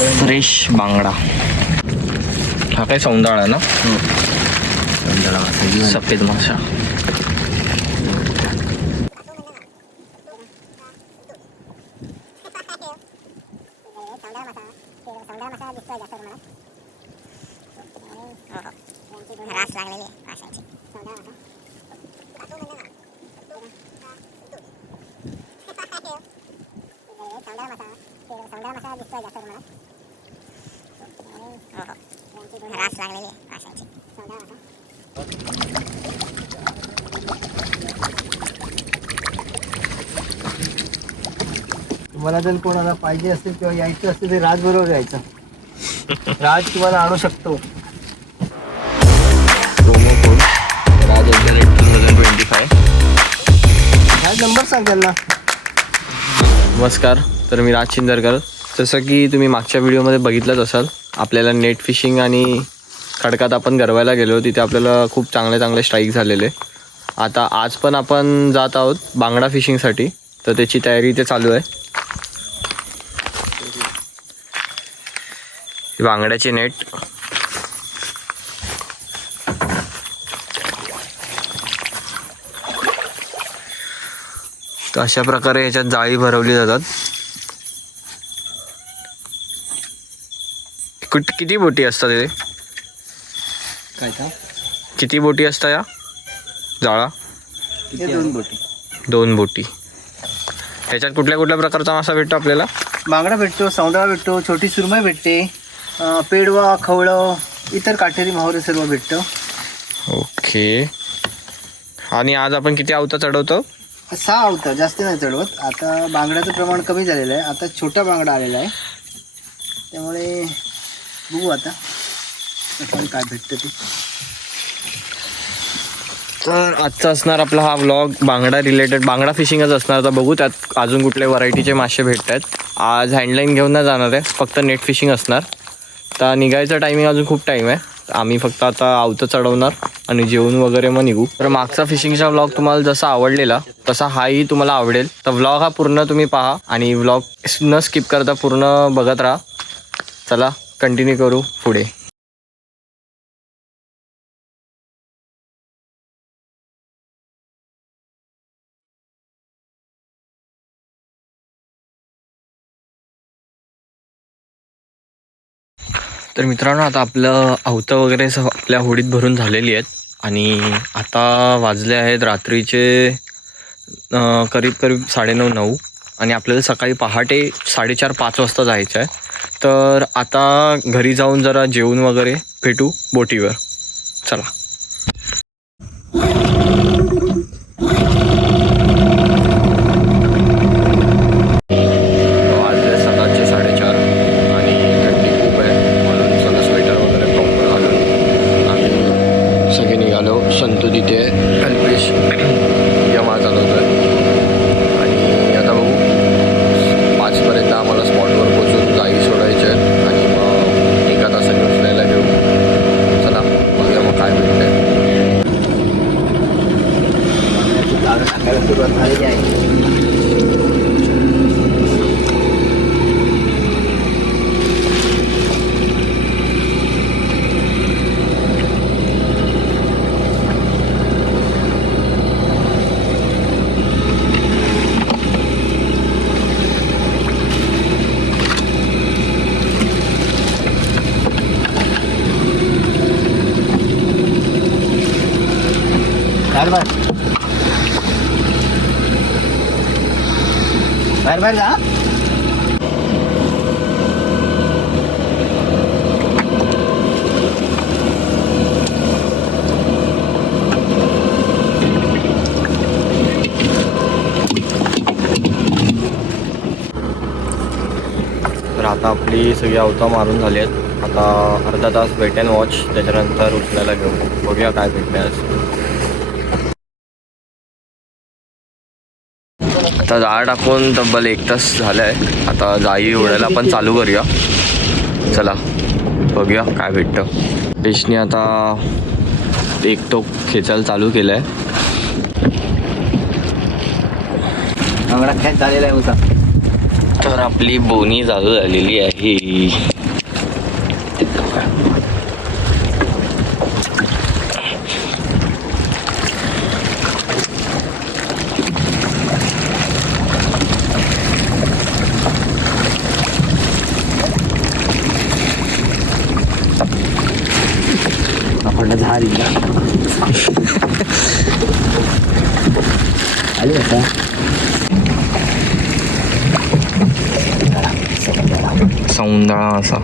Fresh बांगडा. हा काय सौंदाळा ना? सफेद मासा. रास लागलेली आहे माशांची. रास लागलेली आहे माशांची. तुम्हाला जर कोणाला पाहिजे असेल किंवा यायचं असेल तर राज बरोबर यायचं. राज तुम्हाला आणू शकतो. Promo code RAJ2025. हा नंबर सांग त्यांना. नमस्कार, तर मी राज चिंदरकर. जसं की तुम्ही मागच्या व्हिडिओमध्ये बघितलंच असाल, आपल्याला नेट फिशिंग आणि खडकात आपण गरवायला गेलो. तिथे आपल्याला खूप चांगले चांगले स्ट्राईक झालेले. आता आज पण आपण जात आहोत बांगडा फिशिंगसाठी, तर त्याची तयारी इथे चालू आहे. बांगड्याचे नेट तर अशा प्रकारे ह्याच्यात जाळी भरवली जातात. किती बोटी असतात इथे? काय का? किती बोटी असतात या जाळा? 2 बोटी. 2 बोटी. ह्याच्यात कुठल्या कुठल्या प्रकारचा मासा भेटतो आपल्याला? बांगडा भेटतो, सौंदळा भेटतो, छोटी सुरमई भेटते, पेडवा, खवळं, इतर काटेरी माहोरे सर्व भेटतं. ओके. आणि आज आपण किती आवता चढवतो? 6 आवता, जास्त नाही चढवत. आता बांगड्याचं प्रमाण कमी झालेलं आहे. आता छोटा बांगडा आलेला आहे, त्यामुळे बघू आता काय भेटतं ते. तर आजचा असणार आपला हा व्लॉग बांगडा रिलेटेड, बांगडा फिशिंगच असणार. तर बघू त्यात अजून कुठले व्हरायटीचे मासे भेटत आहेत. आज हँडलाईन घेऊन नाही जाणार आहे, फक्त नेट फिशिंग असणार. तर निघायचं टायमिंग अजून खूप टाईम आहे. आम्ही फक्त आता आवतं चढवणार आणि जेवून वगैरे मग निघू. तर मागचा फिशिंगचा व्लॉग तुम्हाला जसा आवडलेला तसा हाही तुम्हाला आवडेल. तर व्लॉग हा पूर्ण तुम्ही पहा आणि व्लॉग न स्किप करता पूर्ण बघत राहा. चला कंटिन्यू करू पुढे. तर मित्रांनो, आता आपलं आवतं वगैरे आपल्या होडीत भरून झालेली आहेत आणि आता वाजले आहेत रात्रीचे करीब 9:30 आणि आपल्याला सकाळी पहाटे 4:30-5 वाजता जायचं आहे. तर आता घरी जाऊन जरा जेवून वगैरे भेटू बोटीवर. चला. वाजले सकाळचे 4:30 आणि थंडी खूप आहे, म्हणून सगळं स्वेटर वगैरे प्रॉपर घालून आम्ही सगळे निघालो. संतू तिथे अल्पेश यमा चालवतो आहे आणि आता बघू 5पर्यंत आम्हाला स्पॉटवर पोचून जाई सोडायचे आहेत आणि मग एका तासाने उचलायला घेऊ. चला बघूया मग काय भेटतं आहे. सुरुवात झालेली आहे. बाहेर जा. तर आता आपली सगळी अवता मारून झाली आहेत. आता अर्धा तास वेट अँड वॉच, त्याच्यानंतर उचलायला घेऊ. बघूया काय भेटतं आज. आता जाळ टाकून तब्बल 1 तास झालं आहे. आता जाई उडायला आपण चालू करूया. चला बघूया काय भेटतं. पेशने आता एक टोक खेचायला चालू केलं आहे. बांगडा खेच झालेला आहे होता. तर आपली बोनी चालू झालेली आहे. आपण झाली आली आता. सौंदळा असा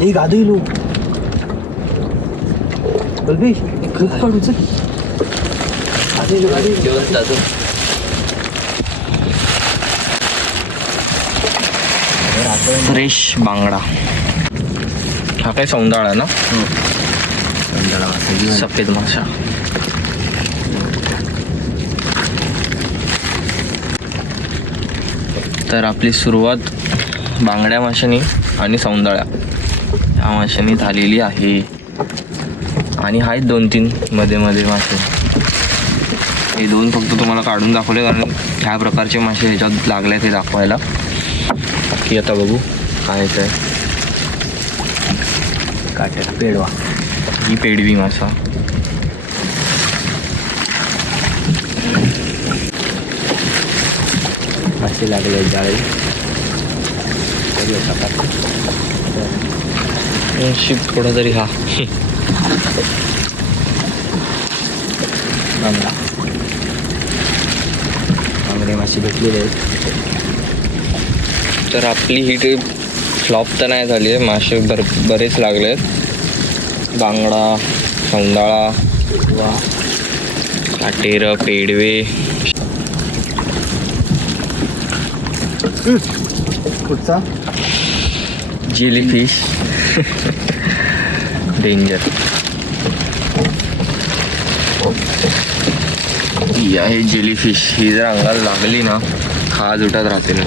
हे गादू इलू बलबी खूप काढूच फ्रेश बांगडा. हा काय सौंदाळा ना, सफेद मासा. तर आपली सुरुवात बांगड्या माशानी आणि सौंदाळ्या ह्या माशांनी झालेली आहे. आणि आहेत 2-3 मध्ये मध्ये मासे. हे 2 फक्त तुम्हाला काढून दाखवले कारण ह्या प्रकारचे मासे ह्याच्यात लागले ते दाखवायला. की आता बघू काय आहे. काट्यात पेडवा, ही पेडवी मासा. मासे लागले जाळे शिप थोडा तरी हा बांगडा. बांगडे मासे भेटलेले आहेत. तर आपली ही ट्रिप फ्लॉप तर नाही झाली आहे. मासे बरेच लागले आहेत. बांगडा, सौंदाळा, काटेर, पेडवे. कुठचा जेलीफिश डेंजर. ही आहे जेलीफिश. ही जर अंगाला लागली ना खाज उठत राहते ना.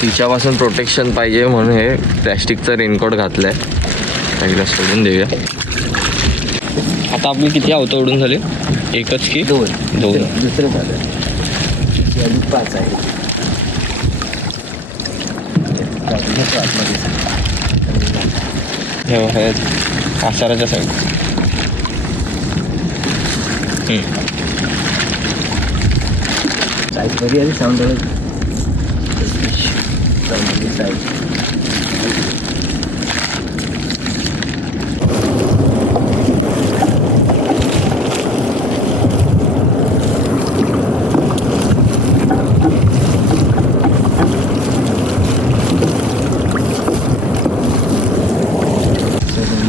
तिच्यापासून प्रोटेक्शन पाहिजे म्हणून हे प्लॅस्टिकचं रेनकोट घातलंय. पहिला सोडून देऊया. आता आपली किती आवतं उडून झाली? एकच की 2 दुसरं झालं. 5 आहे. हे कासाराच्या साईड. साईज बरी आली. साऊंड साईज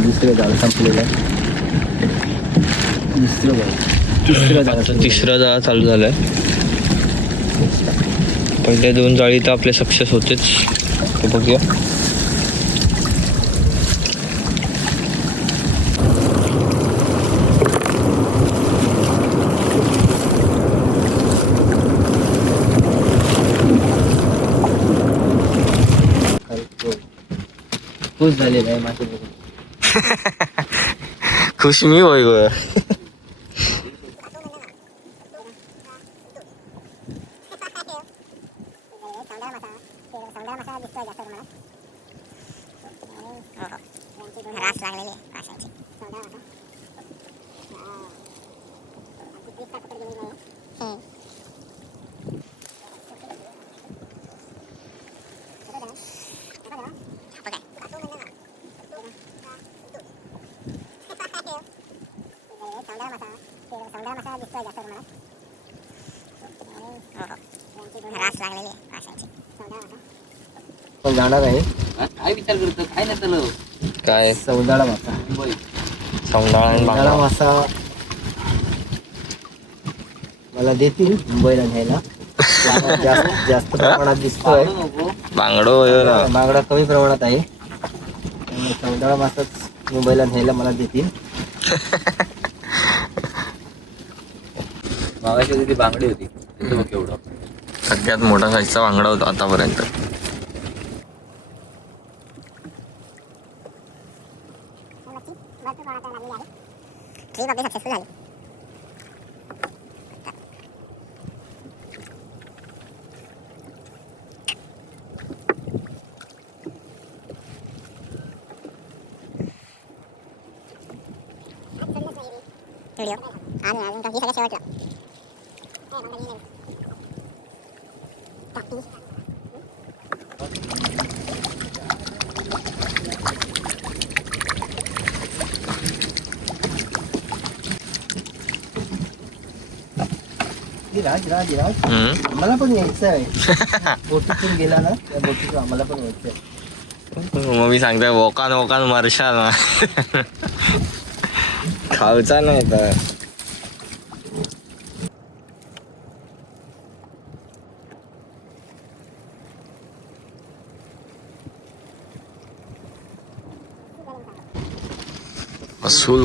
दुसरं जाळं संपलेलं आहे. तिसरा जाळा चालू झालाय. पहिले 2 जाळी तर आपले सक्सेस होतेच. ते बघूया. खुश झालेलं आहे माझे बघून. खुश मी होय गो. रास लागलेली माशांची. रास लागलेली माशांची. पण जाणार आहे. काय विचार करतो काय नाही त्याला काय सौंदाळा मासा. सौंदाळा आणि सौंदाळा बांगडा. मासा मला देतील मुंबईला न्यायला. जास्त प्रमाणात दिसतोय. बांगडो होय ना. बांगडा कमी प्रमाणात आहे. त्यामुळे सौंदाळा मासाच मुंबईला न्यायला मला देतील. मागाशी होती ती बांगडी होती. केवढं सगळ्यात मोठा साईजचा बांगडा होता आतापर्यंत. ट्रिप आपली सक्सेसफुल झाली. व्हिडिओ अजून ही सगळ्यात शेवटला. राज राज राज आम्हाला पण यायचं आहे. बोटीतून गेला ना त्या बोटीतून आम्हाला पण यायचं आहे. मग मी सांगते वोकान वोकान मारशाल ना. खाऊचा नाही तर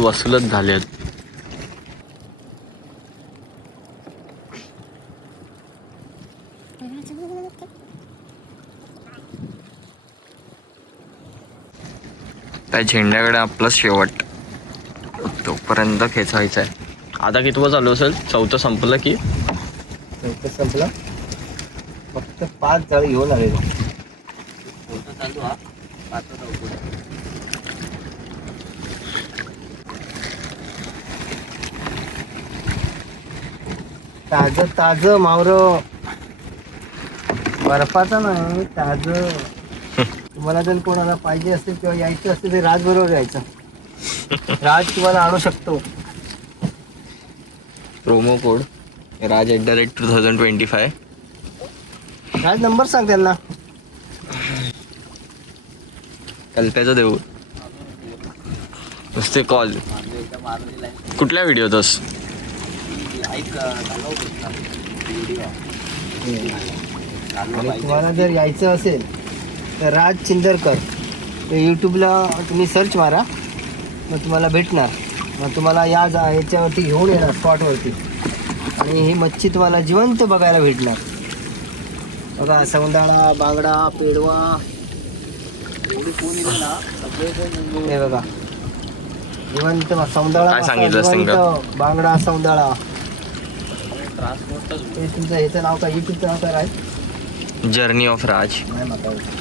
वसूलच झालेत. त्या झेंड्याकडे आपलं शेवट तोपर्यंत खेचायचं आहे. आता कितवं चालू असेल? चौथं संपलं की संपला. फक्त 5 जाळी घेऊन आलेलो. चालू हा 5 ताज मावर बर्फाचा नाही ताज. तुम्हाला जर कोणाला पाहिजे असेल किंवा यायचं असेल तर राज बरोबर यायचं. राज तुम्हाला आणू शकतो. प्रोमो कोड राज @2025. राज नंबर सांग त्यांना. कल्प्याचं देऊ नुसते कॉल. कुठल्या व्हिडिओतस? आणि तुम्हाला जर यायचं असेल तर राज चिंदरकर तर यूट्यूबला तुम्ही सर्च मारा, मग तुम्हाला भेटणार. मग तुम्हाला याच्यावरती घेऊन येणार स्पॉटवरती आणि ही मच्छी तुम्हाला जिवंत बघायला भेटणार. बघा सौंदाळा, बांगडा, पेडवा हे बघा जिवंत सौंदाळा. काय सांगितलं जिवंत बांगडा सौंदाळा. हे तुमचं ह्याचं नाव काय? यूट्यूबचं नाव काय राज? जर्नी ऑफ राज. नाही माहिती.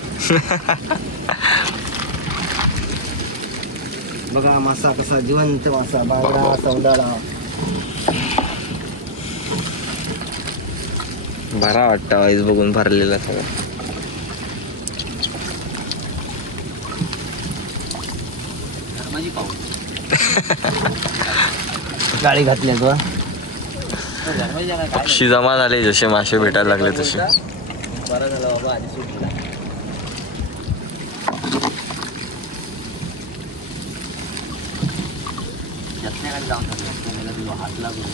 बघा मासा कसा जिवंत मासा, बांगडा सौंदाळा. बरा वाटतं आईस बघून भरलेला सगळं. माझी पाऊस गाडी घातल्या तो पक्षी जमा झाले, जसे मासे भेटायला लागले तसे. बरं झालं बाबा आधी सुटला. रस्त्याकडे जाऊन तुला हात लागून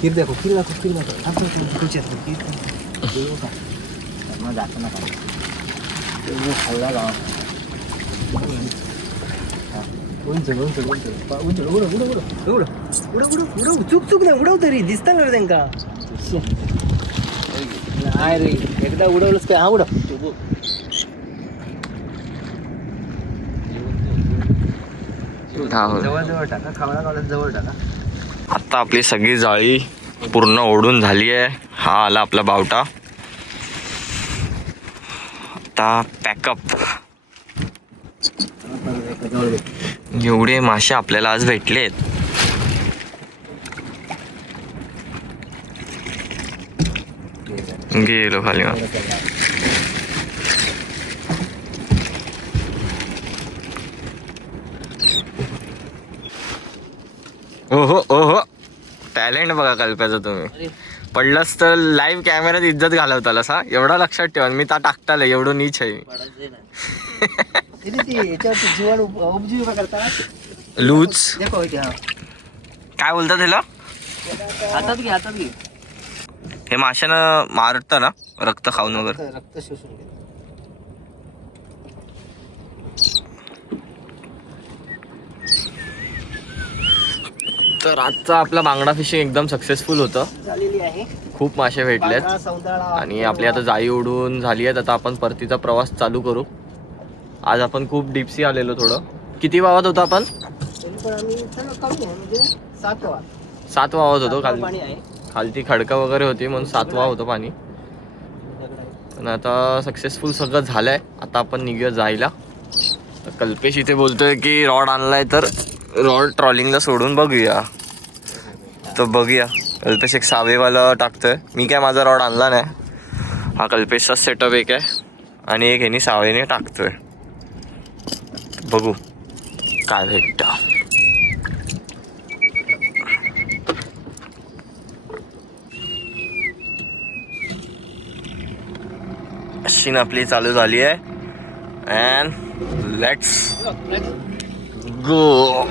खीर दाखव, खीर दाखव, खीर दाखव. मग जातं ना काय खाल्ला गावा. चुक नाही उडव तरी दिसता ना रे त्यांका. नाही रे एकदा उडवलंच काय. हा उडव. जवळ जवळ टाका, खावडा खावडा जवळ टाका. आता आपली सगळी जाळी पूर्ण ओढून झाली आहे. हा आला आपला बावटा. आता पॅकअप. एवढे मासे आपल्याला आज भेटलेत. गेलो खाली. ओहो ओहो टॅलेंट बघा कल्प्याचं. तुम्ही पडलंच तर लाईव्ह कॅमेऱ्यात इज्जत घालवताल असा. एवढा लक्षात ठेवा. मी ता टाकताल एवढं नीच आहे. जीवन उपजीविका करता लूज देखो. काय बोलतात त्याला? हातात घे हातात घे. हे माशानं मारतं ना रक्त खाऊन वगैरे. रक्त शोषून घेतात. तर आजचा आपला बांगडा फिशिंग एकदम सक्सेसफुल होतं. झालेली आहे. खूप मासे भेटलेत बांगडा, सौंदाळा आणि आपली आता जाळी उडून झाली आहेत. आता आपण परतीचा प्रवास चालू करू. आज आपण खूप डीपसी आलेलो. थोडं किती वावत होतो आपण? तरी पण आम्ही चला कमी आहे म्हणजे 7 वाजता. 7 वावत होतो. पाणी खाली आहे. खालती खडका वगैरे होती म्हणून 7 वाव होतं पाणी. पण आता सक्सेसफुल सगळं झालंय. आता आपण निघूया जायला. तर कल्पेश इथे बोलतोय की रॉड आणलाय तर रॉड ट्रॉलिंगला सोडून बघूया. तर बघूया. कल्पेश एक सावेवाला टाकतोय. मी काय माझा रॉड आणला नाही. हा कल्पेशचा सेटअप एक आहे आणि एक ह्यानी सावेने टाकतोय. बघू काय भेटतं. मशीन आपली चालू झाली आहे and let's go.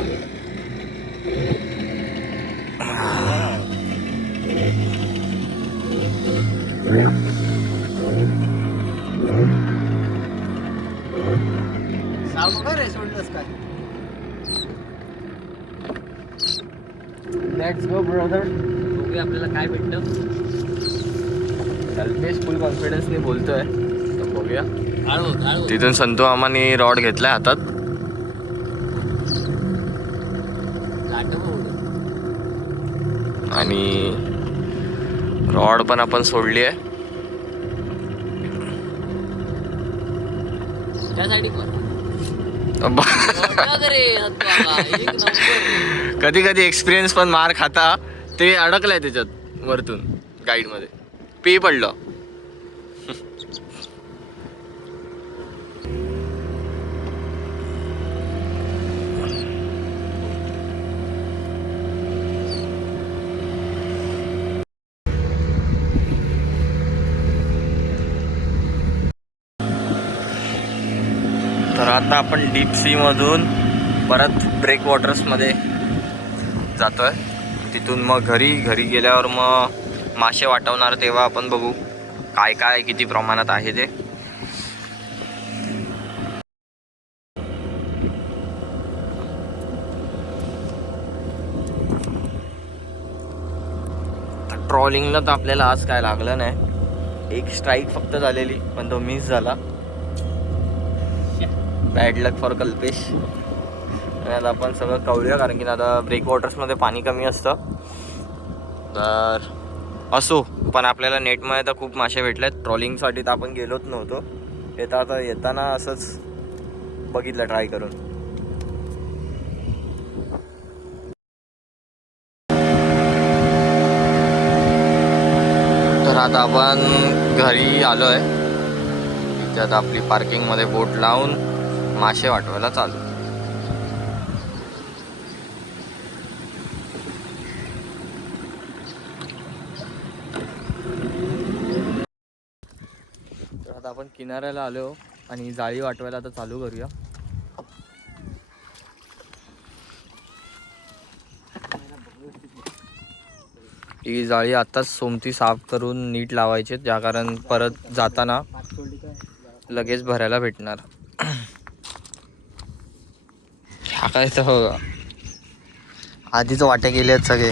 Let's go brother. बघूया आपल्याला काय भेटतं. कल्पेश फुल कॉन्फिडन्सने बोलतोय. तर बघूया. हळू तिथून संतू मामाने रॉड घेतलाय हातात आणि रॉड पण आपण सोडली आहे. कधी कधी एक्सपिरियन्स पण मार खाता. ते अडकलंय त्याच्यात वरतून गाईड मध्ये पी पडलं. तर आता आपण डीप सी मधून परत ब्रेक वॉटर्समध्ये जातोय. तिथून मग घरी गेल्यावर मग मासे वाटवणार तेव्हा आपण बघू काय काय किती प्रमाणात आहे ते. ट्रॉलिंगला तर आपल्याला आज काय लागलं नाही. एक स्ट्राईक फक्त झालेली पण तो मिस झाला. Bad luck for Kalpesh. आणि आता आपण सगळं कळूया कारण की आता ब्रेक वॉटर्समध्ये पाणी कमी असतं. तर असो पण आपल्याला नेटमध्ये तर खूप मासे भेटलेत. ट्रॉलिंगसाठी तर आपण गेलोच नव्हतो. येताना असंच बघितलं ट्राय करून. तर आता आपण घरी आलो आहे. इथे आता आपली पार्किंगमध्ये बोट लावून मासे वाटवायला चालू. तर आता आपण किनाऱ्याला आलो आणि जाळी वाटवायला आता चालू करूया. ही जाळी आताच सोमती साफ करून नीट लावायची ज्या कारण परत जाताना लगेच भरायला भेटणार. काय तर हो आधीच वाटे गेले आहेत सगळे.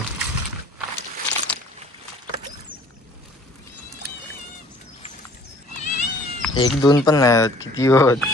एक दोन पण नाही होत. किती होत.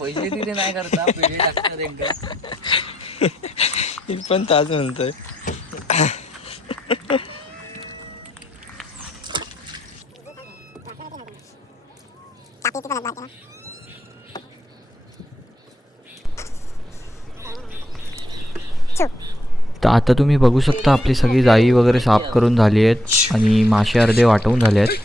पैसे तिथे नाही करता पेढे टाकतात एकदा. पण ताज म्हणतोय. तर आता तुम्ही बघू शकता आपली सगळी जाळी वगैरे साफ करून झाली आहेत आणि मासे अर्धे वाटवून झाले आहेत.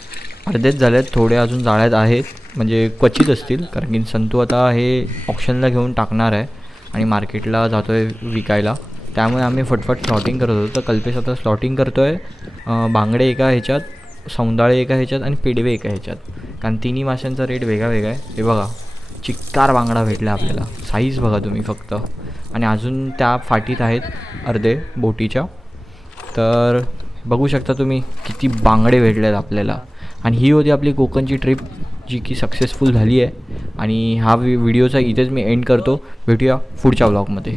अर्धेच झाले आहेत, थोडे अजून जाळ्यात आहेत, म्हणजे क्वचित असतील. कारण की संतू आता हे ऑप्शनला घेऊन टाकणार आहे आणि मार्केटला जातो आहे विकायला. त्यामुळे आम्ही फटफट स्लॉटिंग करत होतो. तर कल्पेश आता स्लॉटिंग करतो आहे. बांगडे एका ह्याच्यात, सौंदाळे एका ह्याच्यात आणि पेडवे एका ह्याच्यात. कारण तिन्ही माशांचा रेट वेगळा वेगळा आहे. हे बघा चिक्कार बांगडा भेटला आपल्याला. साईज बघा तुम्ही फक्त. आणि अजून त्या फाटीत आहेत अर्धे बोटीच्या. तर बघू शकता तुम्ही किती बांगडे भेटले आहेत आपल्याला. आणि ही होती आपली कोकणची ट्रिप जी की सक्सेसफुल झाली आहे. आणि हा व्हिडिओचा इथेच मी एंड करतो. भेटूया पुढच्या व्लॉगमध्ये.